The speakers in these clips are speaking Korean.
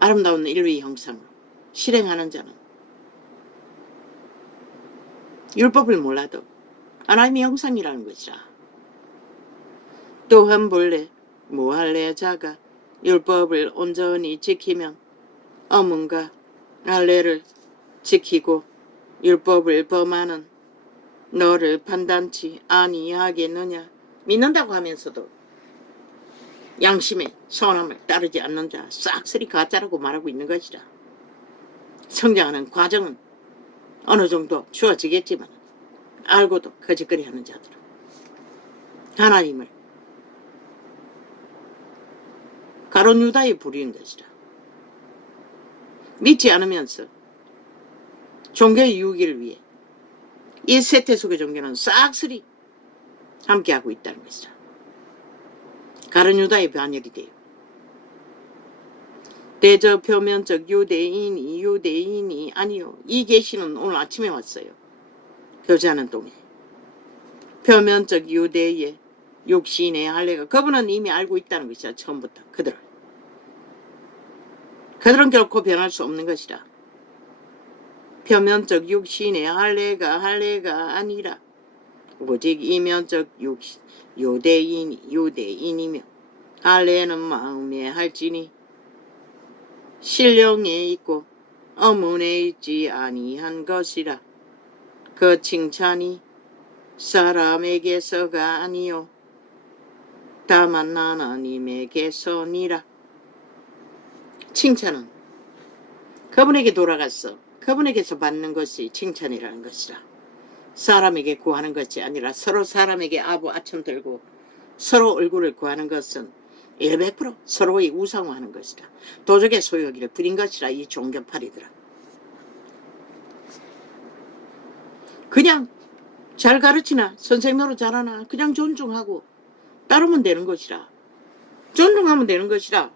아름다운 인류의 형상으로 실행하는 자는 율법을 몰라도 하나님의 형상이라는 것이라. 또한 본래 무할례 자가 율법을 온전히 지키면 어문과 할례를 지키고 율법을 범하는 너를 판단치 아니하겠느냐. 믿는다고 하면서도 양심의 선함을 따르지 않는 자 싹쓸이 가짜라고 말하고 있는 것이라. 성장하는 과정은 어느 정도 주어지겠지만 알고도 거짓거리하는 자들은 하나님을 가룟 유다에 부리는 것이라. 믿지 않으면서 종교의 유익을 위해 이 세태 속의 종교는 싹쓸이 함께하고 있다는 것이라. 가룟 유다의 반열이 돼요. 대저 표면적 유대인이 아니요. 이 계시는 오늘 아침에 왔어요. 교제하는 동에. 표면적 유대의 육신의 할례가 그분은 이미 알고 있다는 것이라. 처음부터 그들은 결코 변할 수 없는 것이라. 표면적 육신의 할례가 아니라 오직 이면적 유대인이며 할례는 마음에 할지니 신령에 있고 어문에 있지 아니한 것이라. 그 칭찬이 사람에게서가 아니요 다만 하나님에게서니라. 칭찬은 그분에게 돌아갔어. 그분에게서 받는 것이 칭찬이라는 것이라. 사람에게 구하는 것이 아니라 서로 사람에게 아첨 들고 서로 얼굴을 구하는 것은 100% 서로의 우상화하는 것이라. 도적의 소유하기를 부린 것이라. 이 종교파리들아. 그냥 잘 가르치나 선생 노릇 잘하나 그냥 존중하고 따르면 되는 것이라. 존중하면 되는 것이라.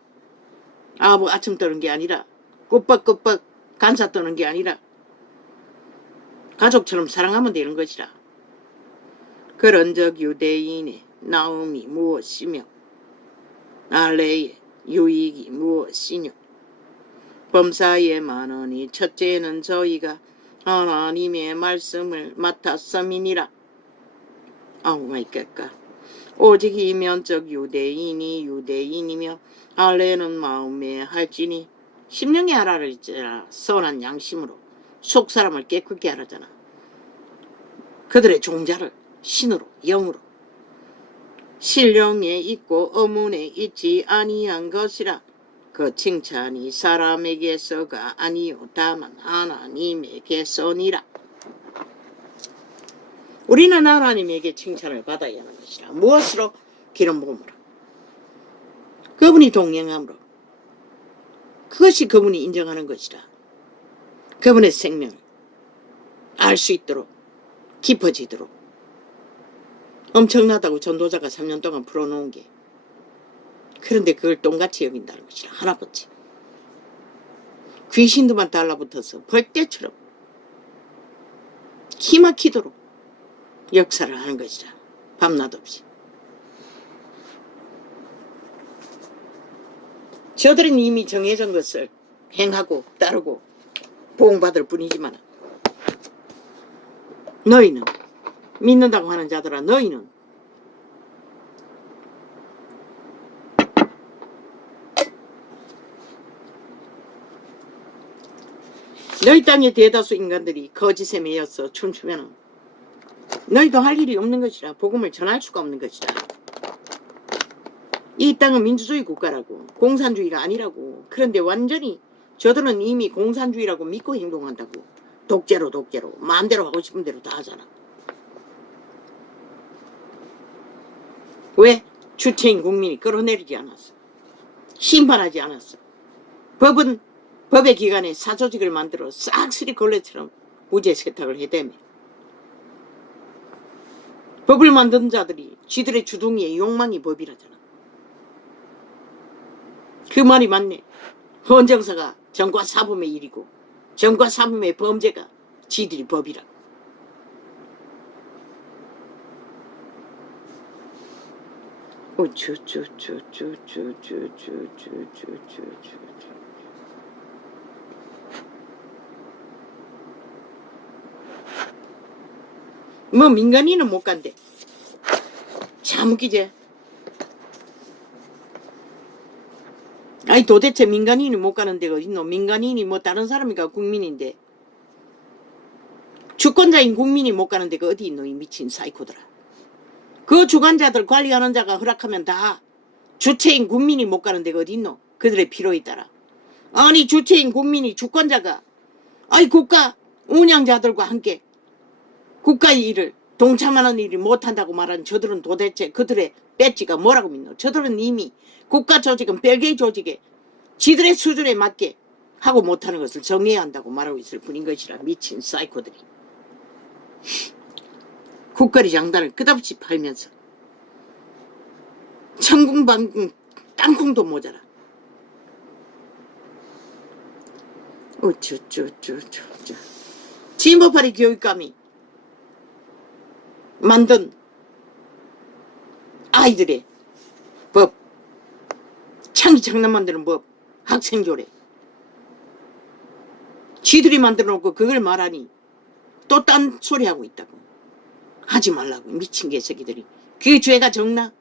아첨 떠는 게 아니라 꾸벅꾸벅 간사 떠는 게 아니라 가족처럼 사랑하면 되는 것이라. 그런즉 유대인의 나음이 무엇이며 할례의 유익이 무엇이뇨. 범사에 많으니 첫째는 저희가 하나님의 말씀을 맡았음이니라. 마이 갓. 오직 이면적 유대인이며 할례는 마음에 할지니 심령에 하라를 했잖아. 선한 양심으로 속사람을 깨끗게 하라잖아. 그들의 종자를 신으로 영으로 신령에 있고 어문에 있지 아니한 것이라. 그 칭찬이 사람에게서가 아니요 다만 하나님에게서니라. 우리는 하나님에게 칭찬을 받아야 하는 것이라. 무엇으로? 기름 부음으로. 그분이 동행함으로. 그것이 그분이 인정하는 것이라. 그분의 생명을 알 수 있도록 깊어지도록. 엄청나다고 전도자가 3년 동안 풀어놓은 게. 그런데 그걸 똥같이 여긴다는 것이라. 하나같이. 귀신들만 달라붙어서 벌떼처럼 기막히도록 역사를 하는 것이라. 밤낮 없이. 저들은 이미 정해진 것을 행하고 따르고 보응받을 뿐이지만 너희는 믿는다고 하는 자들아 너희는 너희 땅의 대다수 인간들이 거짓에 매여서 춤추면 너희도 할 일이 없는 것이라. 복음을 전할 수가 없는 것이라. 이 땅은 민주주의 국가라고 공산주의가 아니라고. 그런데 완전히 저들은 이미 공산주의라고 믿고 행동한다고. 독재로 마음대로 하고 싶은 대로 다 하잖아. 왜? 주체인 국민이 끌어내리지 않았어. 심판하지 않았어. 법의 기관에 사조직을 만들어 싹쓸이 걸레처럼 무죄 세탁을 해대며 법을 만든 자들이 쥐들의 주둥이에 욕망이 법이라잖아. 그 말이 맞네. 헌정사가 정과 사범의 일이고 정과 사범의 범죄가 지들이 법이라고. 뭐 민간인은 못 간대. 참 웃기지. 아니 도대체 민간인이 못 가는 데가 어딨노. 민간인이 뭐 다른 사람이가 국민인데 주권자인 국민이 못 가는 데가 어디 있노. 이 미친 사이코들아. 그 주관자들 관리하는 자가 허락하면 다 주체인 국민이 못 가는 데가 어디 있노. 그들의 필요에 따라. 아니 주체인 국민이 주권자가 아니 국가 운영자들과 함께 국가의 일을 동참하는 일을 못한다고 말하는 저들은 도대체 그들의 배지가 뭐라고 믿노. 저들은 이미 국가 조직은 별개의 조직에 지들의 수준에 맞게 하고 못하는 것을 정해야 한다고 말하고 있을 뿐인 것이라. 미친 사이코들이 국거리 장단을 끝없이 팔면서 천궁방궁 땅콩도 모자라. 어쭈쭈쭈쭈쭈. 진보파리 교육감이 만든 아이들의 법, 창의 장난 만드는 법, 학생조례 지들이 만들어 놓고 그걸 말하니 또 딴 소리 하고 있다고. 하지 말라고. 미친 개새끼들이. 그 죄가 적나?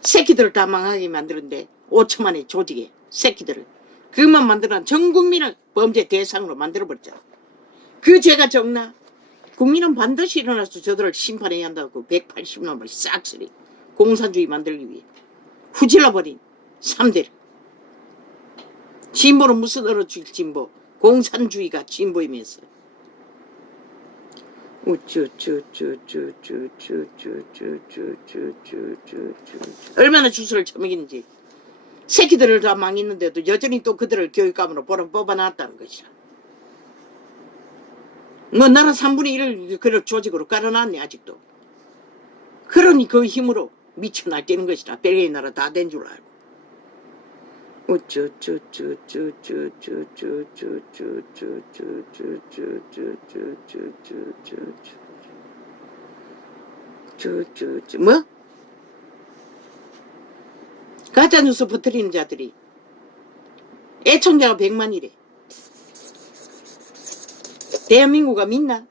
새끼들을 다 망하게 만드는데 5천만의 조직에 새끼들을 그것만 만들어낸 전 국민을 범죄 대상으로 만들어버렸잖아. 그 죄가 적나? 국민은 반드시 일어나서 저들을 심판해야 한다고 180놈을 싹쓸이 공산주의 만들기 위해 후질러버린 3대를. 진보는 무슨 얼어줄 진보. 공산주의가 진보이면서. 얼마나 주술을 처먹이는지. 새끼들을 다 망했는데도 여전히 또 그들을 교육감으로 뽑아놨다는 것이라. 뭐 나라 3분의 1을 그런 조직으로 깔아놨네 아직도. 그러니 그 힘으로 미쳐 날뛰는 것이라. 별개의 나라 다 된 줄 알고. 뭐? 가짜뉴스 퍼뜨리는 자들이 애청자가 100만이래. 대한민국가 믿나?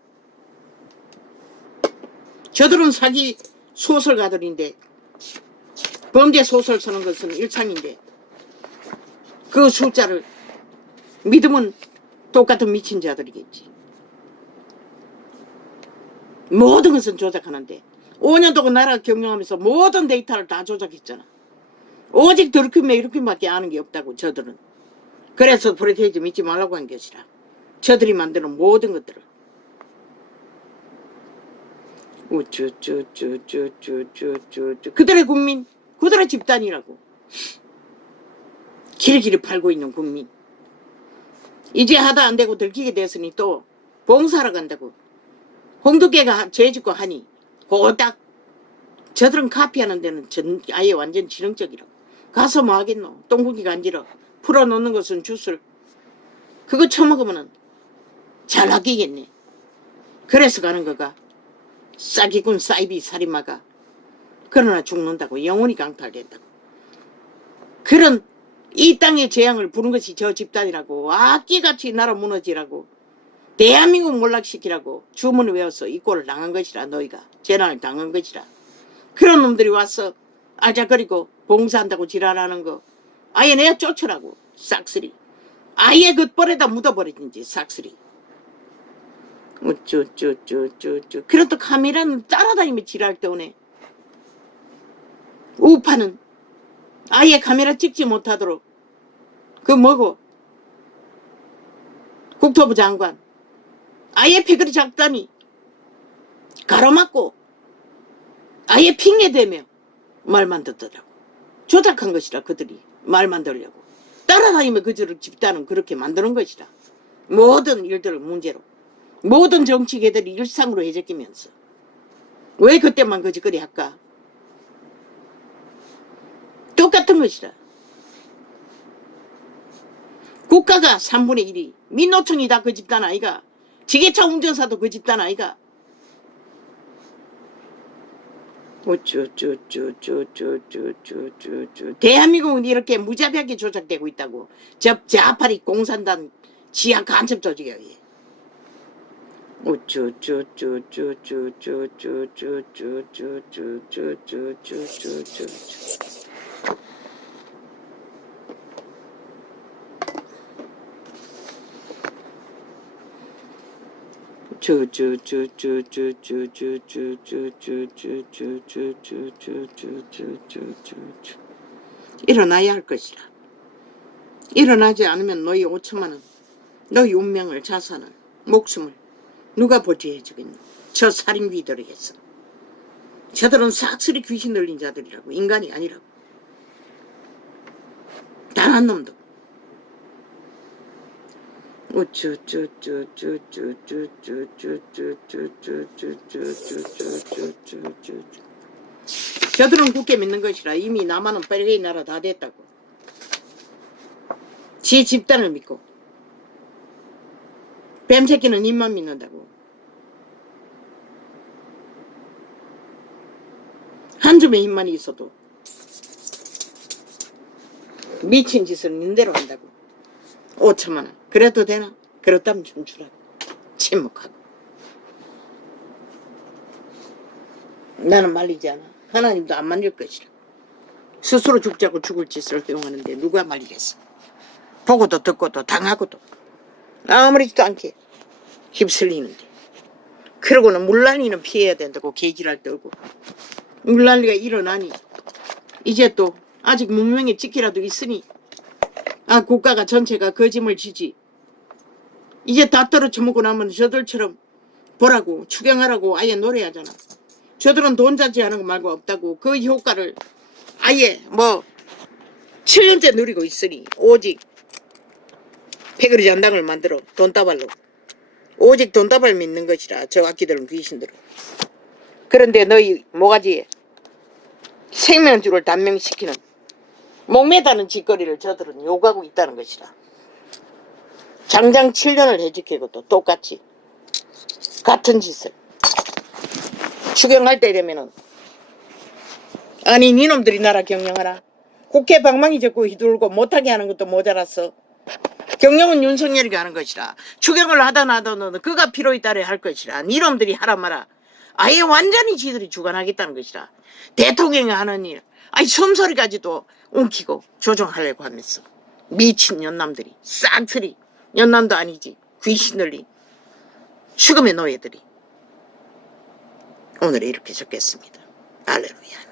저들은 사기 소설가들인데 범죄 소설 쓰는 것은 일상인데 그 숫자를 믿으면 똑같은 미친 자들이겠지. 모든 것은 조작하는데 5년 동안 나라가 경영하면서 모든 데이터를 다 조작했잖아. 오직 더럽히면 이렇게밖에 아는 게 없다고 저들은. 그래서 프로테이즈 믿지 말라고 한 것이라. 저들이 만드는 모든 것들을. 그들의 국민, 그들의 집단이라고. 길길이 팔고 있는 국민. 이제 하다 안 되고 들키게 됐으니 또 봉사하러 간다고. 홍두깨가 죄짓고 하니 호딱. 저들은 카피하는 데는 아예 완전 지능적이라고. 가서 뭐 하겠노. 똥구기가 안 지러. 풀어놓는 것은 주술. 그거 처먹으면은 잘 아끼겠네. 그래서 가는 거가. 싸기군 사이비 살인마가. 그러나 죽는다고. 영혼이 강탈된다고. 그런 이 땅의 재앙을 부른 것이 저 집단이라고. 악기같이 나라 무너지라고. 대한민국 몰락시키라고 주문을 외워서 이 꼴을 당한 것이라. 너희가 재난을 당한 것이라. 그런 놈들이 와서 알작거리고 봉사한다고 지랄하는 거 아예 내가 쫓으라고. 싹쓸이. 아예 그 뻘에다 묻어버리든지 싹쓸이. 그래 또 카메라는 따라다니며 지랄 떠오네. 우파는 아예 카메라 찍지 못하도록 그 뭐고 국토부 장관 아예 패거리 작다니 가로막고 아예 핑계대며 말만 듣더라고. 조작한 것이라. 그들이 말만 들려고 따라다니며 그들을 집단은 그렇게 만드는 것이라. 모든 일들을 문제로 모든 정치계들이 일상으로 해제끼면서 왜 그때만 거짓거리 할까. 똑같은 것이라. 국가가 3분의 1이 민노총이 다 그 집단 아이가. 지게차 운전사도 그 집단 아이가. 대한민국은 이렇게 무자비하게 조작되고 있다고. 좌파리 공산당 지하 간첩 조직에 의해. 우쭈쭈쭈쭈쭈쭈쭈쭈쭈쭈쭈쭈쭈쭈쭈쭈쭈 일어나야 할 것이라. 일어나지 않으면 너희 5천만 원, 너희 운명을, 자산을, 목숨을 누가 보지해 주겠니? 저 살인귀들에게서. 저들은 싹쓸이 귀신 들린 자들이라고. 인간이 아니라고. 단 한 놈도. 저들은 굳게 믿는 것이라. 이미 남한은 빨갱이 나라 다 됐다고. 지 집단을 믿고 뱀새끼는 입만 믿는다고. 한 줌의 입만 있어도 미친 짓을 닌대로 한다고. 5천만 원. 그래도 되나? 그렇다면 좀 주라고. 침묵하고. 나는 말리지 않아. 하나님도 안 말릴 것이라. 스스로 죽자고 죽을 짓을 허용하는데 누가 말리겠어. 보고도 듣고도 당하고도 아무렇지도 않게 휩쓸리는데. 그러고는 물난리는 피해야 된다고 개지랄 떨고. 물난리가 일어나니 이제 또 아직 문명의 찍기라도 있으니 국가가 전체가 거짓말 지지. 이제 다 떨어쳐먹고 나면 저들처럼 보라고 추경하라고 아예 노래하잖아. 저들은 돈 자지하는 거 말고 없다고. 그 효과를 아예 7년째 누리고 있으니 오직 패거리 잔당을 만들어 돈다발로. 오직 돈다발 믿는 것이라. 저 악기들은 귀신들은. 그런데 너희 모가지에 생명줄을 단명시키는 목매다는 짓거리를 저들은 요구하고 있다는 것이라. 장장 7년을 해지키고도 똑같이 같은 짓을 추경할 때 되면은 아니 니놈들이 나라 경영하라. 국회 방망이 잡고 휘둘고 못하게 하는 것도 모자랐어. 경영은 윤석열이가 하는 것이라. 추경을 하다 나도 그가 필요에 따라 할 것이라. 니놈들이 하라 마라. 아예 완전히 지들이 주관하겠다는 것이라. 대통령이 하는 일 아니 숨소리까지도 웅키고 조종하려고 하면서 미친 연남들이 싹쓸이. 연남도 아니지 귀신들이 죽음의 노예들이. 오늘 이렇게 적겠습니다. 알렐루야.